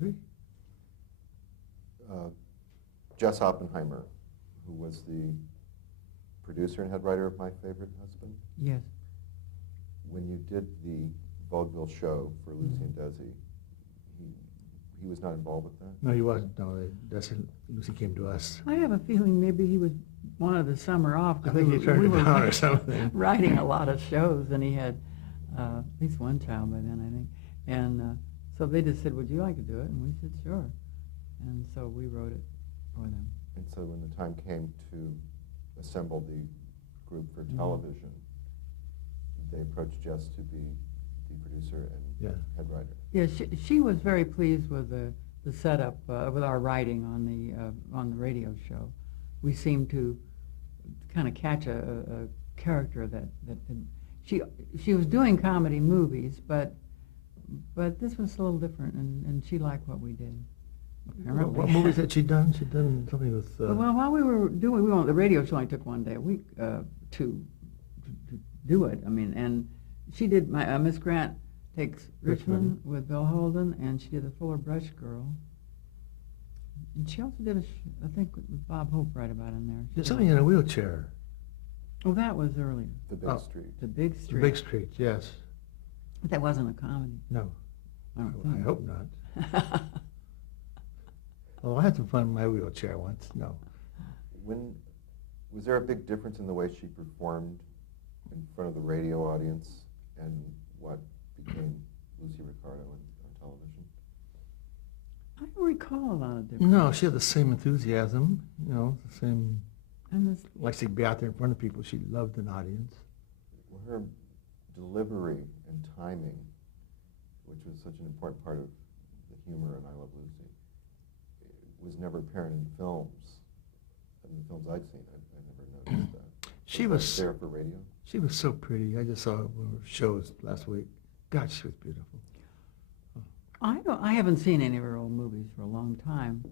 Really? Jess Oppenheimer, who was the producer and head writer of My Favorite Husband. Yes. When you did the vaudeville show for Lucy and Desi, he was not involved with that? No, he wasn't. No, Lucy came to us. I have a feeling maybe he wanted the summer off. I think he turned it down or something. Writing a lot of shows, and he had at least one child by then, I think. And so they just said, would you like to do it? And we said, sure. And so we wrote it for them. And so when the time came to assemble the group for television, they approached Jess to be the producer and head writer. Yeah, she was very pleased with the setup, with our writing on the radio show. We seemed to kind of catch a character that she was doing comedy movies, but this was a little different, and she liked what we did. Apparently. What movies had she done? She'd done something with... well, while we were doing, the radio show only took one day a week to do it. I mean, and she did Miss Grant Takes Richmond with Bill Holden, and she did The Fuller Brush Girl. And she also did I think with Bob Hope right about in there. Did something in a wheelchair. Oh, that was earlier. The Big Street. The Big Street. The Big Street, yes. But that wasn't a comedy. No. I hope not. Well, I had some fun in my wheelchair once. No. Was there a big difference in the way she performed in front of the radio audience and what became Lucy Ricardo on television? I don't recall a lot of difference. No, she had the same enthusiasm, the same, and likes to be out there in front of people. She loved an audience. Well, her delivery and timing, which was such an important part of the humor in I Love Lucy, was never apparent in films. In the films I'd seen, I never noticed that. She was there for radio. She was so pretty. I just saw one of her shows last week. God, she was beautiful. I haven't seen any of her old movies for a long time.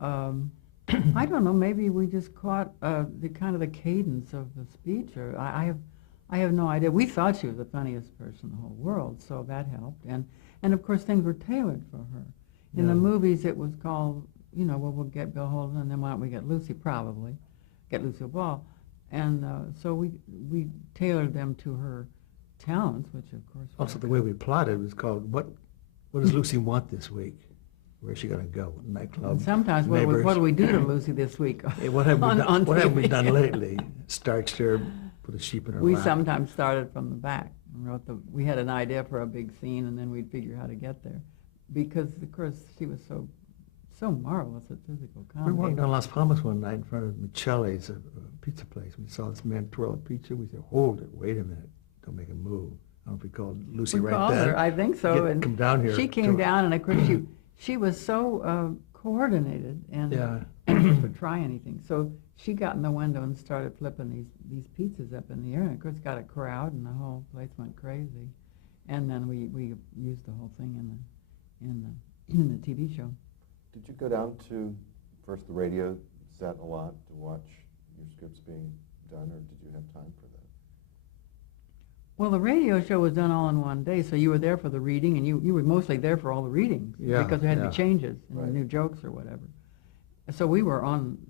I don't know. Maybe we just caught the kind of the cadence of the speech, or I have no idea. We thought she was the funniest person in the whole world, so that helped. And of course things were tailored for her. In the movies, it was called, well, we'll get Bill Holden, and then why don't we get Lucy? Probably get Lucille Ball, and so we tailored them to her talents, which of course. Also, the way we plotted was called What does Lucy want this week? Where's she going to go? Nightclub. And sometimes, what do we do to Lucy this week? Hey, what have we done lately? Starched her, put a sheep in her lap. We sometimes started from the back and we had an idea for a big scene, and then we'd figure how to get there, because of course she was so marvelous at physical comedy. We walked down Las Palmas one night in front of Michelle's, a pizza place. We saw this man twirl a pizza. We said, "Hold it, wait a minute, don't make a move." I don't know if we called Lucy right called then. Her, I think so. Come down here. She came down, and of course she was so coordinated and would try anything. So she got in the window and started flipping these pizzas up in the air, and of course got a crowd, and the whole place went crazy. And then we used the whole thing in the TV show. Did you go down to first the radio set a lot to watch your scripts being done, or did you have time for that? Well, the radio show was done all in one day, so you were there for the reading, and you were mostly there for all the readings, because there had to be changes and new jokes or whatever. So we were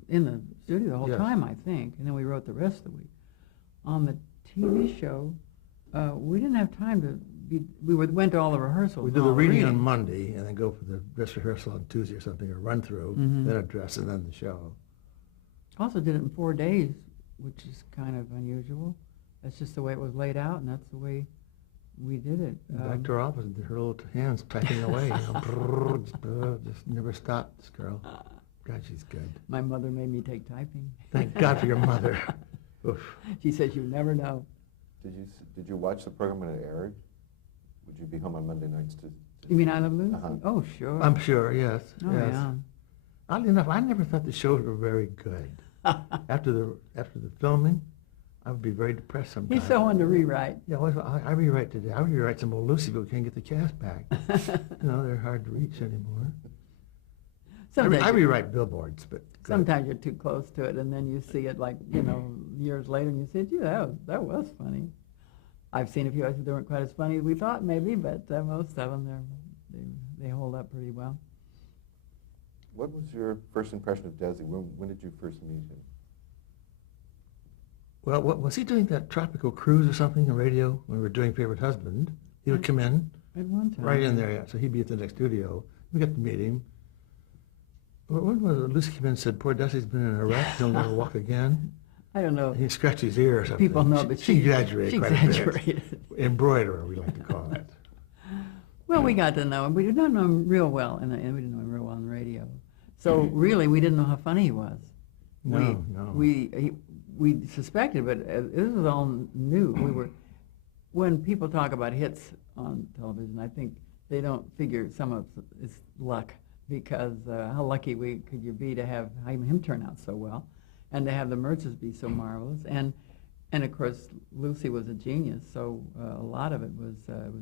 in the studio the whole time, I think, and then we wrote the rest of the week. On the TV show, we didn't have time to went to all the rehearsals. We did the reading on Monday, and then go for the dress rehearsal on Tuesday or something, or run through, then a dress, and then the show. Also did it in 4 days, which is kind of unusual. That's just the way it was laid out, and that's the way we did it. Back to her office, and her little hands typing away. Just never stopped, this girl. God, she's good. My mother made me take typing. Thank God for your mother. Oof. She says you never know. Did you watch the program when it aired? Would you be home on Monday nights to You mean I Love Lucy? Oh, sure. I'm sure, yes. Oh, yes. yeah. Oddly enough, I never thought the shows were very good. After the filming, I would be very depressed sometimes. He's so on to rewrite. Yeah, I rewrite today. I rewrite some old Lucy, but we can't get the cast back. They're hard to reach anymore. I rewrite billboards, but sometimes you're too close to it, and then you see it years later, and you say, "Gee, that was funny." I've seen a few others that weren't quite as funny as we thought, maybe, but most of them they hold up pretty well. What was your first impression of Desi? When did you first meet him? Well, was he doing that tropical cruise or something on radio when we were doing Favorite Husband? He would come in. At one time. Right in there, yeah. So he'd be at the next studio. We got to meet him. When was it? Lucy came in and said, poor Desi's been in a wreck. He'll never walk again. I don't know. And he scratched his ear or something. People know, but she exaggerated quite a bit. Embroiderer, we like to call it. Well, we got to know him. We did not know him real well, and we didn't know him real well on the radio. So really, we didn't know how funny he was. No. We suspected, but this was all new. When people talk about hits on television, I think they don't figure some of it's luck, because how lucky could you be to have him turn out so well, and to have the Mertzes be so marvelous, and of course Lucy was a genius, so a lot of it was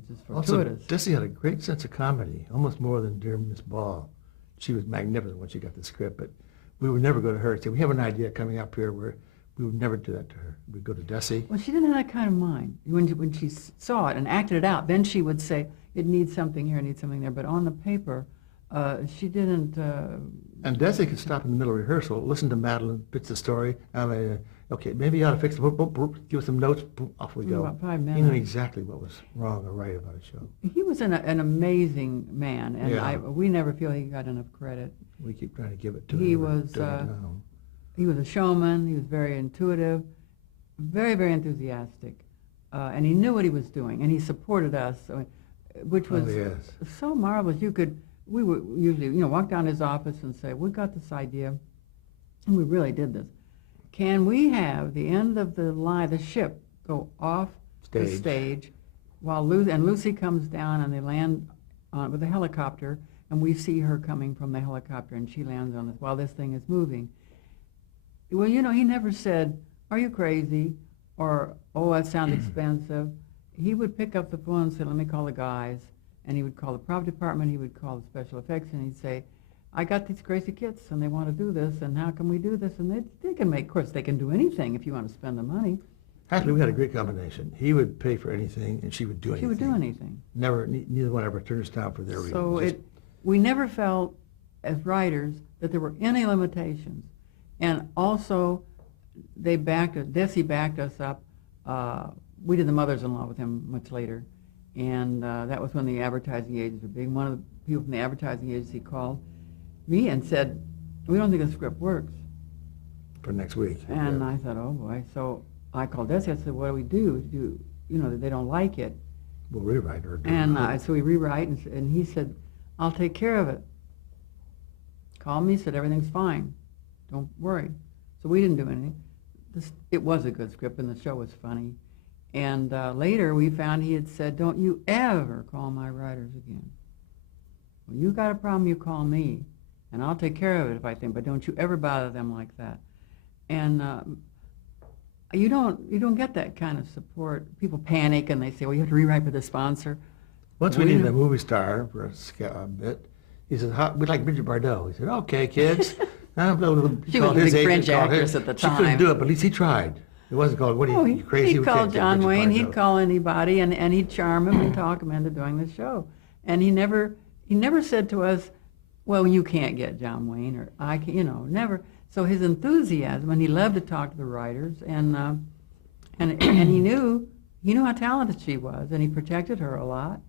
just fortuitous. Also, Desi had a great sense of comedy, almost more than Dear Miss Ball. She was magnificent when she got the script, but we would never go to her and say, we have an idea coming up here where we would never do that to her. We'd go to Desi. Well, she didn't have that kind of mind. When she saw it and acted it out, then she would say, it needs something here, it needs something there. But on the paper, she didn't... And Desi could stop in the middle of rehearsal, listen to Madelyn, pitch the story, okay, maybe you ought to fix it, give us some notes, off we go. About 5 minutes. He knew exactly what was wrong or right about a show. He was an amazing man, and Yeah. we never feel he got enough credit. We keep trying to give it to He him. was... He was a showman. He was very intuitive, very, very enthusiastic, and he knew what he was doing, and he supported us, which was so marvelous. We would usually, walk down his office and say, "We got this idea, and we really did this. Can we have the end of the ship go off the stage while Lucy comes down and they land with a helicopter, and we see her coming from the helicopter, and she lands on us while this thing is moving." Well, he never said, "Are you crazy?" or, "Oh, that sounds expensive." He would pick up the phone and say, "Let me call the guys." And he would call the prop department, he would call the special effects, and he'd say, "I got these crazy kids, and they want to do this, and how can we do this?" And they can of course, they can do anything if you want to spend the money. Actually, we had a great combination. He would pay for anything, and she would do anything. She would do anything. Neither one ever turned us down for their reasons. So we never felt, as writers, that there were any limitations. And also, Desi backed us up. We did The Mothers-in-Law with him much later. And that was when the advertising agents were big. One of the people from the advertising agency called me and said, "We don't think the script works." For next week. And I thought, oh boy. So I called Desi. I said, "What do we do? They don't like it." We'll rewrite or do And so we rewrite, and he said, "I'll take care of it." Called me, said, "Everything's fine. Don't worry." So we didn't do anything. It was a good script, and the show was funny. And later we found he had said, "Don't you ever call my writers again. When you got a problem, you call me, and I'll take care of it if I think, but don't you ever bother them like that." And you don't get that kind of support. People panic and they say, "Well, you have to rewrite for the sponsor." Once we needed a movie star for a bit, he said, "We'd like Bridget Bardot." He said, "Okay, kids." She was a big French actress at the time. She couldn't do it, but at least he tried. It wasn't called, "What are you crazy?" He'd call John Wayne, he'd call anybody, and he'd charm him and talk him into doing the show. And he never said to us, "Well, you can't get John Wayne," or "I can," never. So his enthusiasm, and he loved to talk to the writers, and he knew how talented she was, and he protected her a lot,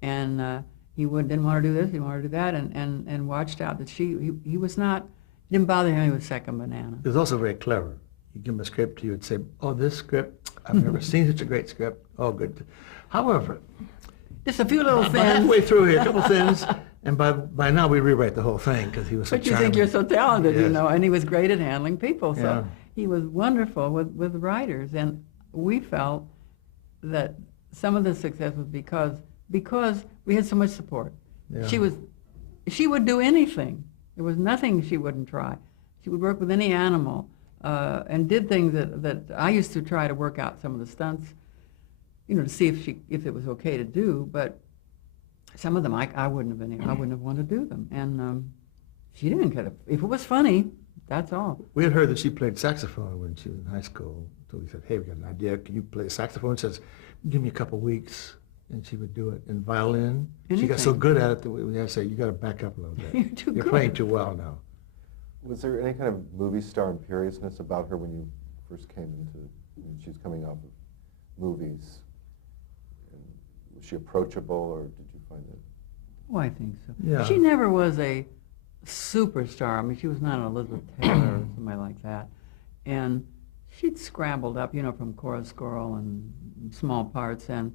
and he didn't want her to do this, he wanted her to do that, and watched out that he was not, it didn't bother him, he was second banana. He was also very clever. You give him a script, he would say, "Oh, this script, I've never seen such a great script. Oh, good." However, just a few little things. Halfway through here, a couple things, and by now we rewrite the whole thing because he was so But you think you're so talented, Yes. and he was great at handling people. So Yeah. he was wonderful with writers, and we felt that some of the success was because we had so much support. Yeah. She would do anything. There was nothing she wouldn't try. She would work with any animal. And did things that I used to try to work out some of the stunts, to see if it was okay to do. But some of them I wouldn't have wanted to do them. And she didn't get it. If it was funny, that's all. We had heard that she played saxophone when she was in high school. So we said, "Hey, we got an idea. Can you play saxophone?" She says, "Give me a couple weeks." and she would do it. And violin, she got Anything. so good at it that we had to say, you got to back up a little bit. You're too You're good. playing too well now. Was there any kind of movie star imperiousness about her when you first came into, when she was coming off of movies? And was she approachable, or did you find it? Oh, I think so. Yeah. She never was a superstar. I mean, she was not an Elizabeth Taylor or somebody like that. And she'd scrambled up, from chorus girl and small parts, and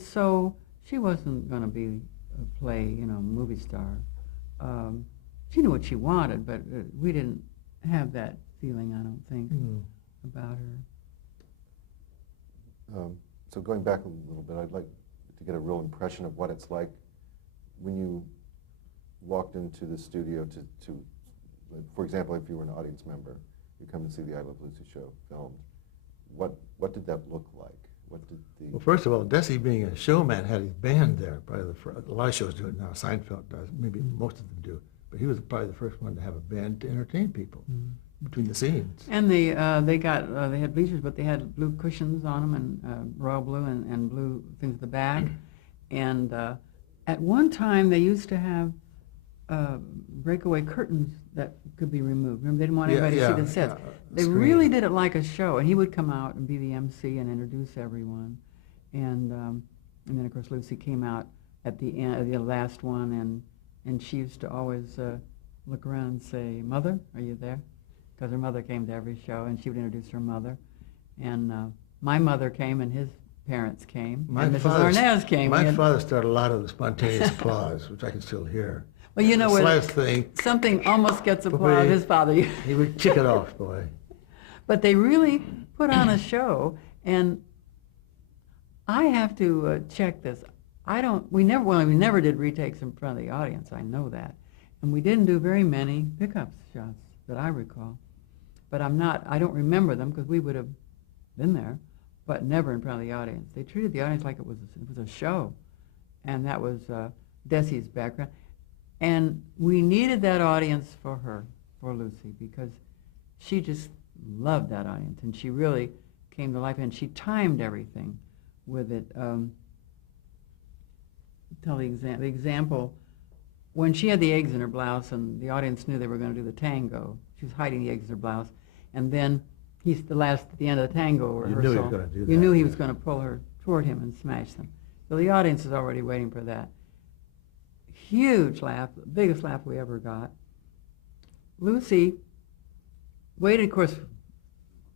so she wasn't going to be a movie star. She knew what she wanted, but we didn't have that feeling, I don't think, about her. So going back a little bit, I'd like to get a real impression of what it's like when you walked into the studio to like, for example, if you were an audience member, you come to see the I Love Lucy show filmed. What did that look like? What did the... Well, first of all, Desi being a showman had his band there. Probably a lot of shows do it now. Seinfeld does. Maybe most of them do. But he was probably the first one to have a band to entertain people between the scenes. And they had bleachers, but they had blue cushions on them, and royal blue and blue things at the back. And at one time, they used to have breakaway curtains that could be removed. Remember, they didn't want anybody to see the sets. They really did it like a show, and he would come out and be the MC and introduce everyone. And then, of course, Lucy came out at the end, the last one, and she used to always look around and say, "Mother, are you there?" Because her mother came to every show, and she would introduce her mother. And my mother came, and his parents came, and Mrs. Arnaz came. My father started a lot of the spontaneous applause, which I can still hear. Well, you know, The when slightest thing, something almost gets applause, his father. he would kick it off, boy. But they really put on a show, and I have to check this. We never did retakes in front of the audience, I know that. And we didn't do very many pickup shots that I recall. But I don't remember them because we would have been there, but never in front of the audience. They treated the audience like it was a show, and that was Desi's background. And we needed that audience for her, for Lucy, because she just loved that audience, and she really came to life, and she timed everything with it. Tell the example, when she had the eggs in her blouse and the audience knew they were going to do the tango, she was hiding the eggs in her blouse, and then at the end of the tango rehearsal, You knew he was going to do that. you knew he was going to pull her toward him and smash them. So the audience is already waiting for that. Huge laugh, the biggest laugh we ever got. Lucy waited, of course,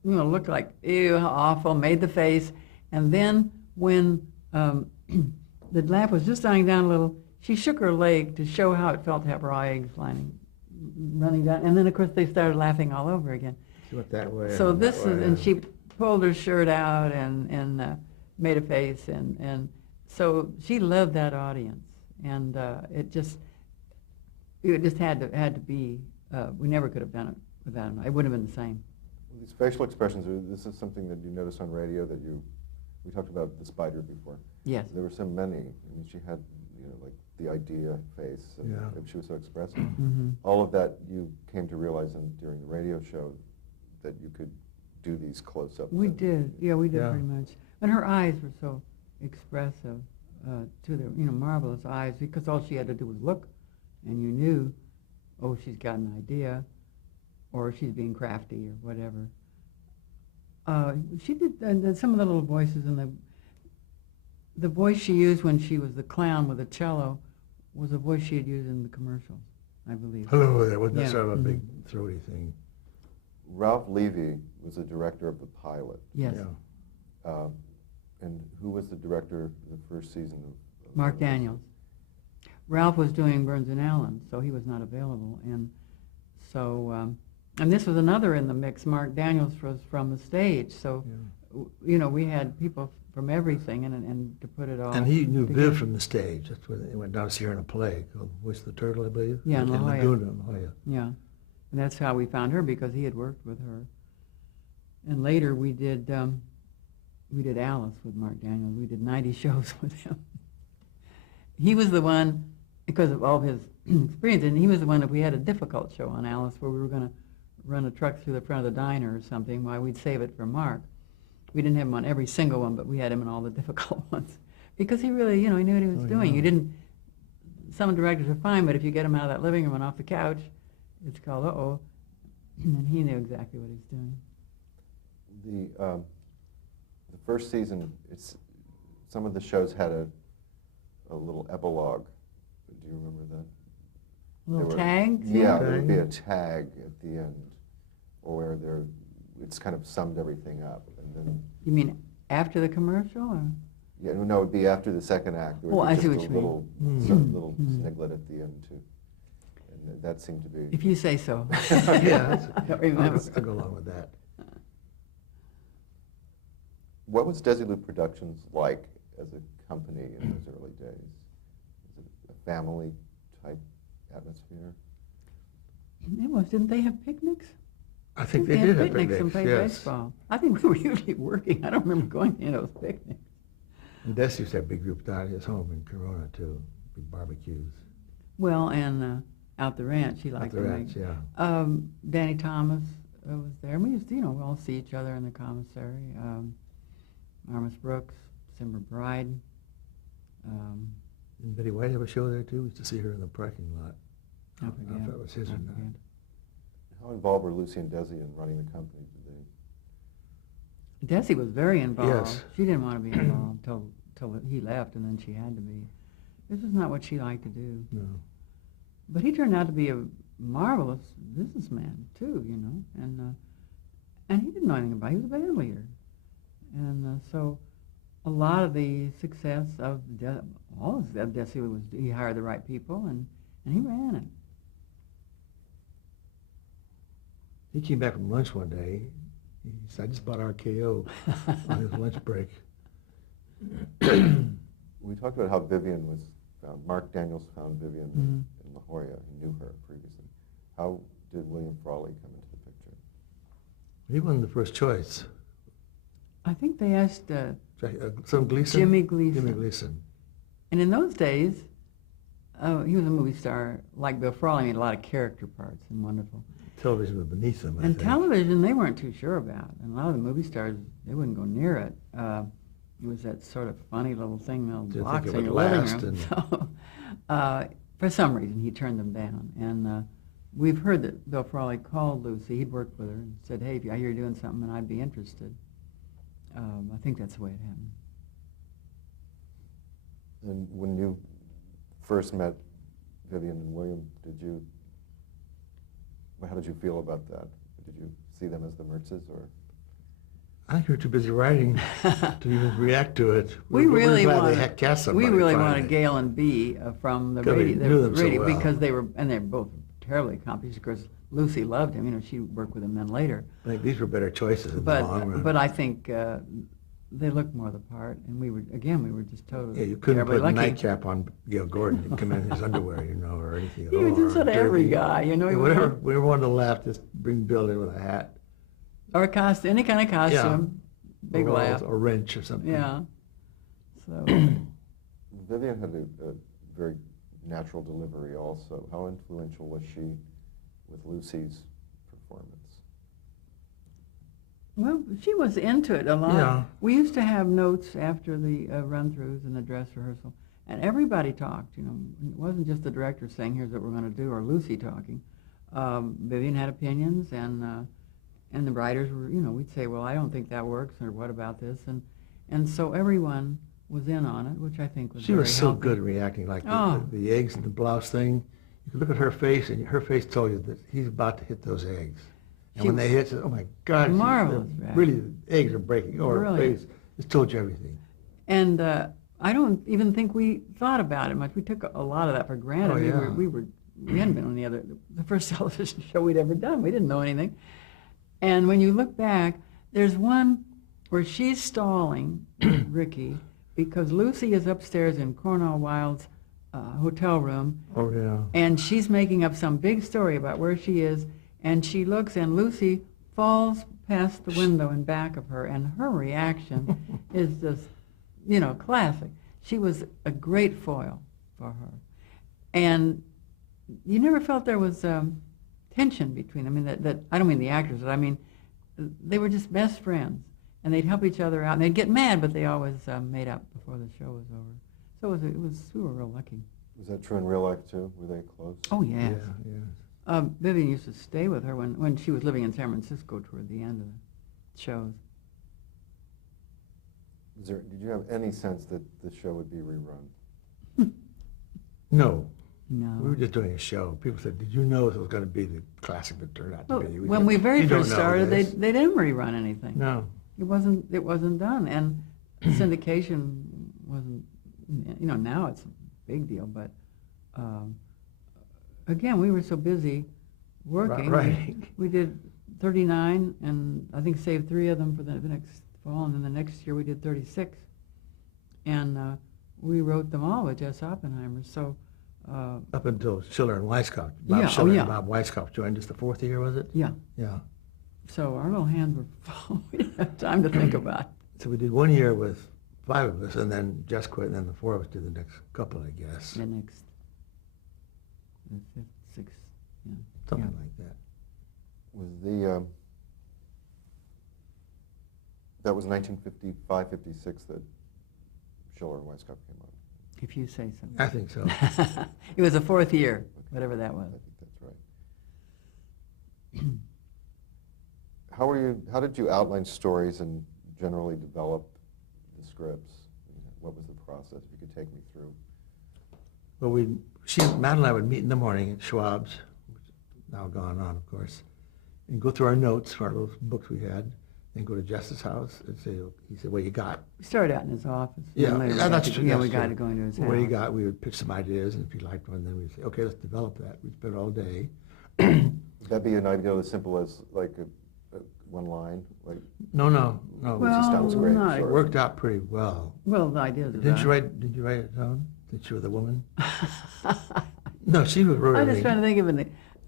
looked like, ew, how awful, made the face, and then when the laugh was just dying down a little, she shook her leg to show how it felt to have raw eggs running down, and then of course they started laughing all over again. She went that way. So and she pulled her shirt out and made a face, and so she loved that audience, and it just had to be. We never could have done it without him. It wouldn't have been the same. Well, these facial expressions, this is something that you notice on radio that we talked about the spider before. Yes. There were so many. I mean, she had, like the idea face, and she was so expressive. Mm-hmm. All of that you came to realize during the radio show that you could do these close-ups. We did. Yeah, we did Yeah. pretty much. And her eyes were so expressive, to their, marvelous eyes, because all she had to do was look, and you knew, oh, she's got an idea, or she's being crafty, or whatever. She did some of the little voices, and the voice she used when she was the clown with the cello was a voice she had used in the commercials, I believe. Hello there, wasn't that Yeah. sort of a big throaty thing? Ralph Levy was the director of the pilot. Yes. Yeah. And who was the director of the first season of Mark Daniels. Ralph was doing Burns and Allen, so he was not available. And so, and this was another in the mix. Mark Daniels was from the stage, so, we had people from everything, and to put it all And he knew together. Viv from the stage. That's where they went down to see her in a play called Voice of the Turtle, I believe. Yeah, in La Jolla. Laguna, in La Jolla. Yeah, and that's how we found her, because he had worked with her. And later we did Alice with Mark Daniels. We did 90 shows with him. He was the one, because of all his experience, and he was the one, if we had a difficult show on Alice where we were going to run a truck through the front of the diner or something, why we'd save it for Mark. We didn't have him on every single one, but we had him in all the difficult ones, Because he really, he knew what he was Oh, doing. yeah. You didn't, some directors are fine, but if you get him out of that living room and off the couch, it's called uh-oh. And he knew exactly what he's doing. The first season, some of the shows had a little epilogue. Do you remember that? Little There were- tags? Yeah, Tag. there would be a tag at the end, or where it's kind of summed everything up, and then You mean after the commercial? Or? yeah, no, it would be after the second act. There would Oh, be I just see a what you mean. little, Mm. some little Mm. sniglet at the end too, and that seemed to be. If you say so. Yeah, I don't remember. I'll go along with that. What was Desilu Productions like as a company in those early days? Was it a family type atmosphere? It was. Didn't they have picnics? I think they had did have picnics and picnics, played yes. baseball. I think we were usually working. I don't remember going to any of those picnics. And Des used to have big groups down at his home in Corona, too, big barbecues. Well, and out the ranch, he liked At the to ranch, make. yeah. Danny Thomas was there. We used to, we all see each other in the commissary. Armis Brooks, Simmer Bride. Didn't Betty White have a show there, too? We used to see her in the parking lot. I I don't know forget. if that was his I or not. forget. How involved were Lucy and Desi in running the company? Did they? Desi was very involved. Yes. She didn't want to be involved till he left, and then she had to be. This is not what she liked to do. No. But he turned out to be a marvelous businessman too, and he didn't know anything about it. He was a band leader, and so a lot of the success of all of Desi was he hired the right people and he ran it. He came back from lunch one day. He said, I just bought RKO on his lunch break. We talked about how Vivian was found. Mark Daniels found Vivian in La Jolla. He knew her previously. How did William Frawley come into the picture? He wasn't the first choice. I think they asked Some Gleason? Jimmy Gleason. Jimmy Gleason. And in those days, he was a movie star like Bill Frawley, made a lot of character parts and wonderful. Television was beneath him, I And think. television, they weren't too sure about. And a lot of the movie stars, they wouldn't go near it. It was that sort of funny little thing, little Didn't box think it in your would living last, room. and- So, for some reason, he turned them down. And we've heard that Bill Frawley called Lucy. He'd worked with her and said, hey, if I hear you're doing something, and I'd be interested. I think that's the way it happened. And when you first met Vivian and William, how did you feel about that? Did you see them as the Mertzes, or? I think we were too busy writing to even react to it. We We're really glad wanted, they had cast somebody we really finally. wanted Gail and Bea from the 'Cause we radio, knew them so well. because they were both terribly accomplished. Of course, Lucy loved him. She worked with him then later. I think these were better choices in the long run. But I think they looked more the part, and we were just totally Yeah, you couldn't terribly put a lucky. nightcap on Gail Gordon and come in his underwear, or anything at He all. was just or sort of every derby. guy, he Yeah, was whatever, we wanted to laugh, just bring Bill in with a hat. or any kind of costume, big or laugh. a wrench or something. Yeah. So Vivian had a very natural delivery also. How influential was she with Lucy's performance? well, she was into it a lot. Yeah. We used to have notes after the run-throughs and the dress rehearsal, and everybody talked. It wasn't just the director saying, "Here's what we're going to do," or Lucy talking. Vivian had opinions, and the writers were, we'd say, "Well, I don't think that works," or "What about this?" And so everyone was in on it, which I think was She very was so healthy. good at reacting, like Oh. the eggs and the blouse thing. You could look at her face, and her face told you that he's about to hit those eggs. And She when they hit, she said, oh my God, Marvelous really, the eggs are breaking. Or her Brilliant. face just told you everything. And I don't even think we thought about it much. We took a lot of that for granted. Oh, yeah. We hadn't been on the first television show we'd ever done. We didn't know anything. And when you look back, there's one where she's stalling Ricky because Lucy is upstairs in Cornell Wilde's hotel room, Oh, yeah. and she's making up some big story about where she is, and she looks, and Lucy falls past the window in back of her, and her reaction is just, classic. She was a great foil for her. And you never felt there was tension between them. I mean, that I don't mean the actors, but I mean, they were just best friends. and they'd help each other out. And they'd get mad, but they always made up before the show was over. So we were real lucky. Was that true in real life too? Were they close? Oh, yes. Yeah. Vivian used to stay with her when she was living in San Francisco toward the end of the shows. Did you have any sense that the show would be rerun? No. No. We were just doing a show. People said, "Did you know it was going to be the classic that turned out to Well, be?" when said, we very "You don't first know started, they this." didn't rerun anything. No. It wasn't done, and syndication wasn't. Now it's a big deal, but again, we were so busy working. Right. We did 39, and I think saved 3 of them for the next fall, and then the next year we did 36, and we wrote them all with Jess Oppenheimer. So. Up until Schiller and Weisskopf. Yeah, Schiller yeah. and Bob Weisskopf joined us the 4th year, was it? Yeah. Yeah. So our little hands were full. We didn't have time to think about it. So we did 1 year with 5 of us, and then Jess quit, and then the 4 of us did the next couple, I guess. The 5th, 6th, yeah. Something Yeah. like that. Was the that was 1955, 56 that Schiller and Weisskopf came on? If you say so. I think so. It was the 4th year, whatever that I was. think that's right. How did you outline stories and generally develop the scripts? What was the process? If you could take me through. Well, Madelyn and I would meet in the morning at Schwab's, which is now gone on, of course, and go through our notes, our little books we had, and go to Jess's house and say, he said, "What you got?" We started out in his office. Yeah, and later that's we true. got that's to true. go into his What you house. got? We would pitch some ideas, and if he liked one, then we'd say, "Okay, let's develop that." We'd spend all day. Would that be an idea as simple as like one line? Like No. just sounds great. no, It worked out pretty well. Well, the ideas. Did you write it down? Since you were the woman? No, she was wrote I'm just everything. trying to think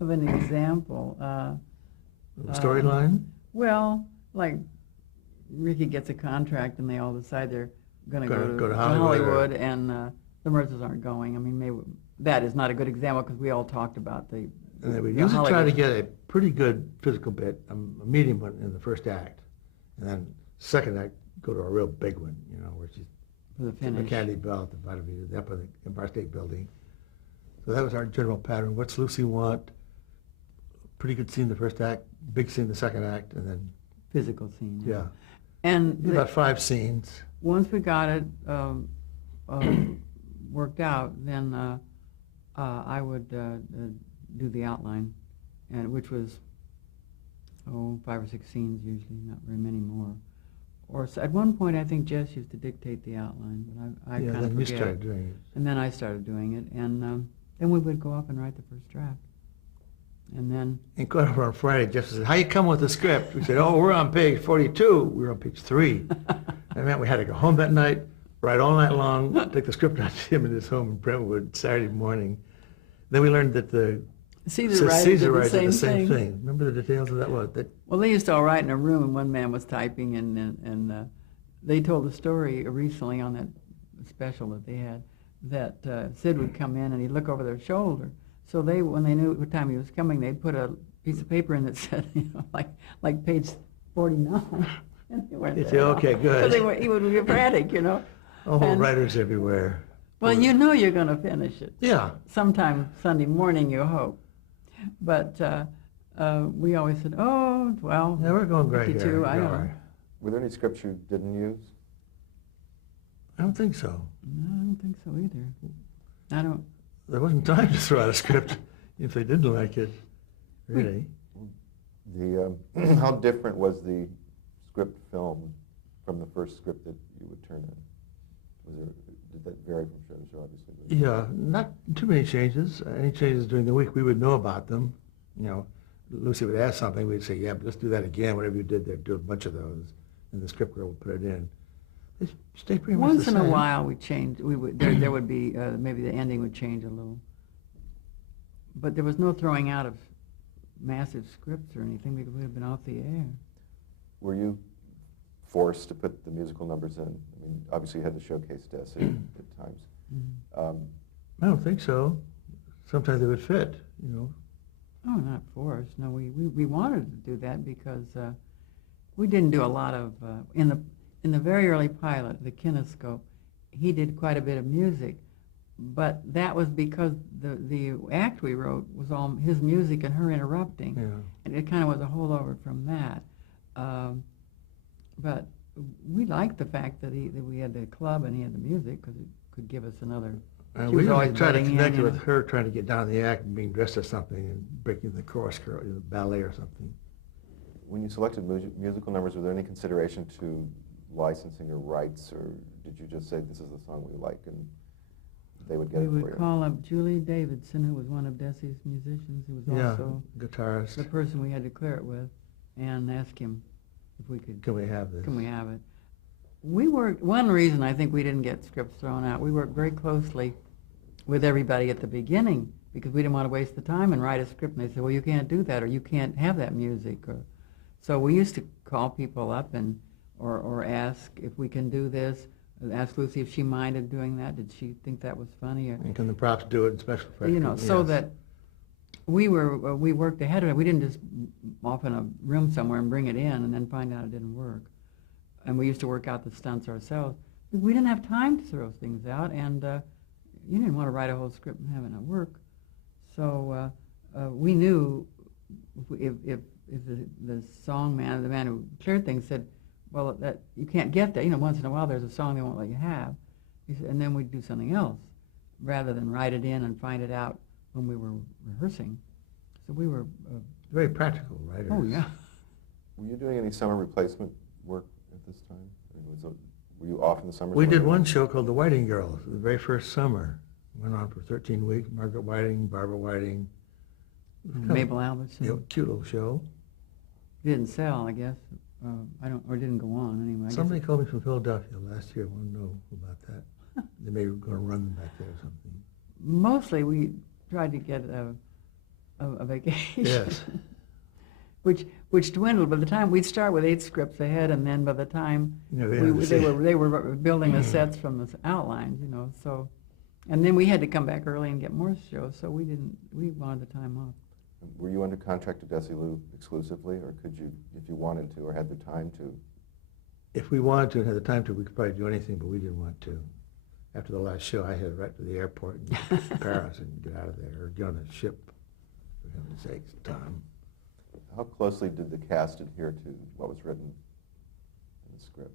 of an example. Storyline? Well, like Ricky gets a contract and they all decide they're going to Go to Hollywood, and the Merces aren't going. I mean, maybe that is not a good example because we all talked about the. And then we the usually try to Hollywood. get a pretty good physical bit, a medium one in the first act. And then second act, go to a real big one, where she's For the the finish. Kennedy Bell, the Vitamin, up in the Empire State Building. So that was our general pattern. What's Lucy want? Pretty good scene in the first act, big scene in the second act, and then, Physical scene. yeah. And About 5 scenes. once we got it worked out, then I would do the outline, and which was 5 or 6 scenes usually, not very many more. Or at one point, I think Jess used to dictate the outline, but I Yeah, kind of then you forget. started doing it. And then I started doing it, and then we would go off and write the first draft, and then And got over on Friday, Jeff said, "How you come with the script?" We said, "Oh, we're on page 42. We were on page 3. That meant we had to go home that night, write all night long, take the script out to him in his home in Brentwood Saturday morning. Then we learned that the Caesar writes Caesar did writes the did same thing. Remember the details of that? Well, they used to all write in a room, and one man was typing, and they told a story recently on that special that they had, that Sid would come in and he'd look over their shoulder. So when they knew what time he was coming, they'd put a piece of paper in that said, like page 49. And they weren't You'd say, there. "Okay, good." Because he would be frantic, Oh, And- writers everywhere. Well, you're going to finish it. Yeah. Sometime Sunday morning, you hope. But we always said, "Oh, well, Yeah, we're going great 52, here. I We don't are. know. Were there any scripts you didn't use? I don't think so. No, I don't think so either. I don't. There wasn't time to throw out a script if they didn't like it, really. How different was the script film from the first script that you would turn in? Did that vary from show to show, obviously? But Yeah, not too many changes. Any changes during the week, we would know about them. Lucy would ask something, we'd say, "Yeah, but let's do that again. Whatever you did there, do a bunch of those." And the script girl would put it in. They stay pretty much the Once in a same. while, we changed. There would be maybe the ending would change a little, but there was no throwing out of massive scripts or anything because we had been off the air. were you forced to put the musical numbers in? I mean, obviously you had to showcase Desi at times. Mm-hmm. I don't think so. Sometimes they would fit. Oh, not forced. No, we wanted to do that because we didn't do a lot of, in the very early pilot, the kinescope, he did quite a bit of music, but that was because the act we wrote was all his music and her interrupting. Yeah. And it kind of was a holdover from that. But we liked the fact that we had the club and he had the music, because it could give us another. And She we was really always tried to butting in, connect you with know. her, trying to get down the act and being dressed as something and breaking the chorus, ballet or something. When you selected musical numbers, was there any consideration to licensing or rights, or did you just say, this is the song we like, and they would get We it for would you? call up Julie Davidson, who was one of Desi's musicians, who was Yeah, also guitarist. the person we had to clear it with, and ask him if we could, Can we have this? can we have it? We worked, one reason I think we didn't get scripts thrown out, we worked very closely with everybody at the beginning, because we didn't want to waste the time and write a script, and they said, well, you can't do that, or you can't have that music, or so we used to call people up and or ask if we can do this, ask Lucy if she minded doing that, did she think that was funny, or And can the props do it in special effects? you know, so Yes. that we worked ahead of it. We didn't just off in a room somewhere and bring it in and then find out it didn't work. And we used to work out the stunts ourselves. We didn't have time to throw things out, and you didn't want to write a whole script and have it not work. So we knew if the song man, the man who cleared things, said, well, that you can't get that. You know, once in a while there's a song they won't let you have. He said, and then we'd do something else, rather than write it in and find it out when we were rehearsing. So we were... Very practical writers. oh, yeah. Were you doing any summer replacement work at this time? Or were you off in the summer? We did one show called The Whiting Girls, the very first summer. Went on for 13 weeks. Margaret Whiting, Barbara Whiting. Mabel Albertson. You know, cute little show. Didn't sell, I guess. I don't, or didn't go on anyway. I guess Somebody called me from Philadelphia last year. Wanted to know about that. They may be going to run them back there or something. mostly we tried to get a vacation. Yes. which dwindled. By the time we'd start with 8 scripts ahead, and then by the time Yeah, they they were building the sets from the outlines, you know. So, and then we had to come back early and get more shows. So we wanted the time off. Were you under contract to Desilu exclusively, or could you, if you wanted to, or had the time to? If we wanted to and had the time to, we could probably do anything, but we didn't want to. After the last show, I headed right to the airport in Paris and get out of there, or get on a ship, for heaven's sakes, Tom. How closely did the cast adhere to what was written in the script?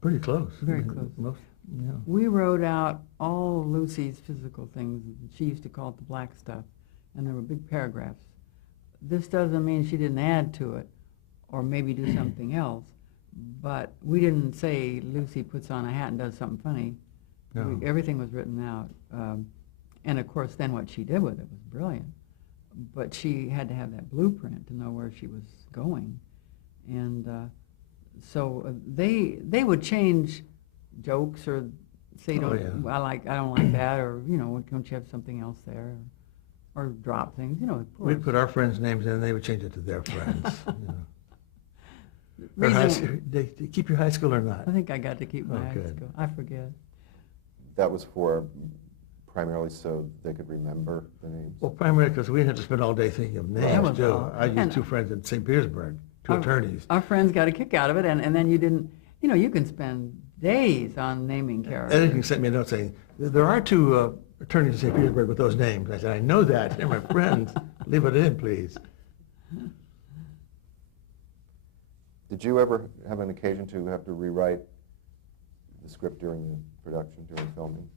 Pretty close. Very close. Most, yeah. We wrote out all Lucy's physical things. She used to call it the black stuff, and there were big paragraphs. This doesn't mean she didn't add to it, or maybe do something else, but we didn't say Lucy puts on a hat and does something funny. No. Everything was written out. And of course, then what she did with it was brilliant. But she had to have that blueprint to know where she was going. And so they would change jokes or say, Oh, don't, yeah. I don't like that, or, you know, don't you have something else there? Or drop things, you know, of course. We'd put our friends' names in, and they would change it to their friends. Or they keep your high school or not? I think I got to keep my Oh, high good. school. I forget. That was for primarily so they could remember the names? Well, primarily because we didn't have to spend all day thinking of That names, was too. all. I And- used 2 friends in St. Petersburg, 2 attorneys. Our friends got a kick out of it, and then you didn't, you know, you can spend days on naming characters. Editing sent me a note saying, there are 2 attorneys in St. Petersburg with those names. I said, I know that. They're my friends. Leave it in, please. Did you ever have an occasion to have to rewrite the script during the production, during filming?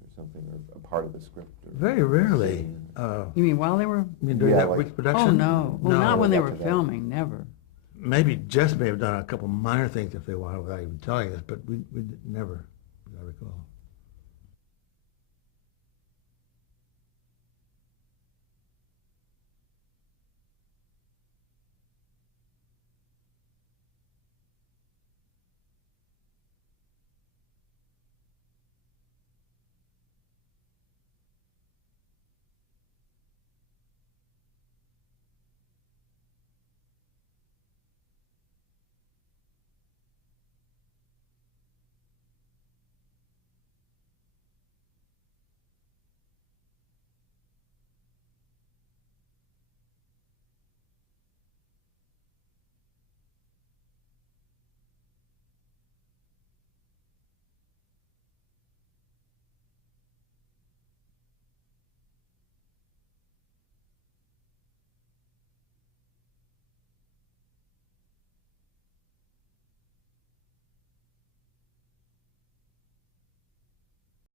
Or something, or a part of the script? Or Very rarely. scene? You mean while they were? You mean during Yeah, that like- week's production? Oh, no. Well, not when they were After that. filming, never. Maybe Jess may have done a couple minor things if they wanted without even telling us, but we never, as I recall.